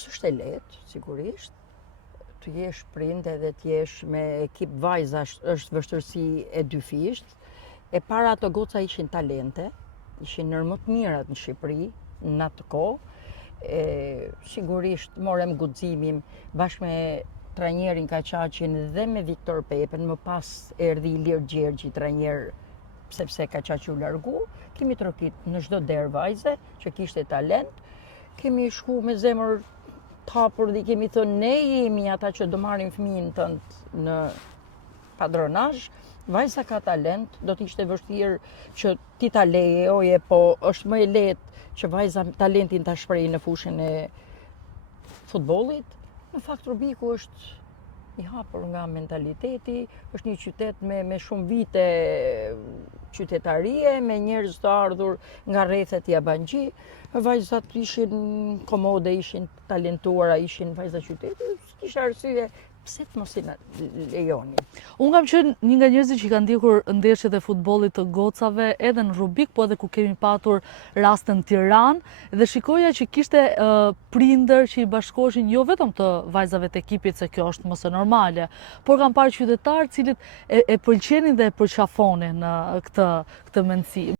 S'është e lehtë, sigurisht. Të jesh prind edhe të jesh me ekip vajza është vështirësi e dyfisht. E para ato goca ishin talente, ishin ndër më të mirat në Shqipëri në atë kohë. Sigurisht morëm guximin bashkë me trajnerin Kaçaqin dhe me Viktor Pepën, më pas erdhi Ilir Gjergji, trajner sepse Kaçaqi u largu. Kemi trokit në çdo derë vajze që kishte talent. Kemi shku me zemër të hapur dhe kemi thënë ne jemi ata që do marrim fëmijën tënd në padronazh. Vajza ka talent, do të ishte vështirë që ti ta lejoje, po është më e lehtë që vajza talentin ta shprehë në fushën e futbollit. Në fakt Robiku është i hapur nga mentaliteti, është një qytet me shumë vite qytetarie, me njerëz të ardhur nga rrethet Jabanxhi. Vajzat ishin komode, ishin talentuara, ishin vajza qytetit, s'kisha arsye pse të mos i lejoni. Unë kam qenë një nga njerëzit që kanë ndjekur ndeshjet e futbollit të gocave edhe në Rubik, po edhe ku kemi patur raste në Tiranë, dhe shikoja që kishte prindër që i bashkoheshin jo vetëm të vajzave të ekipit, se kjo është mos e normale, por kanë parë qytetarë cilët e pëlqenin dhe e përqafonin këtë mendësi.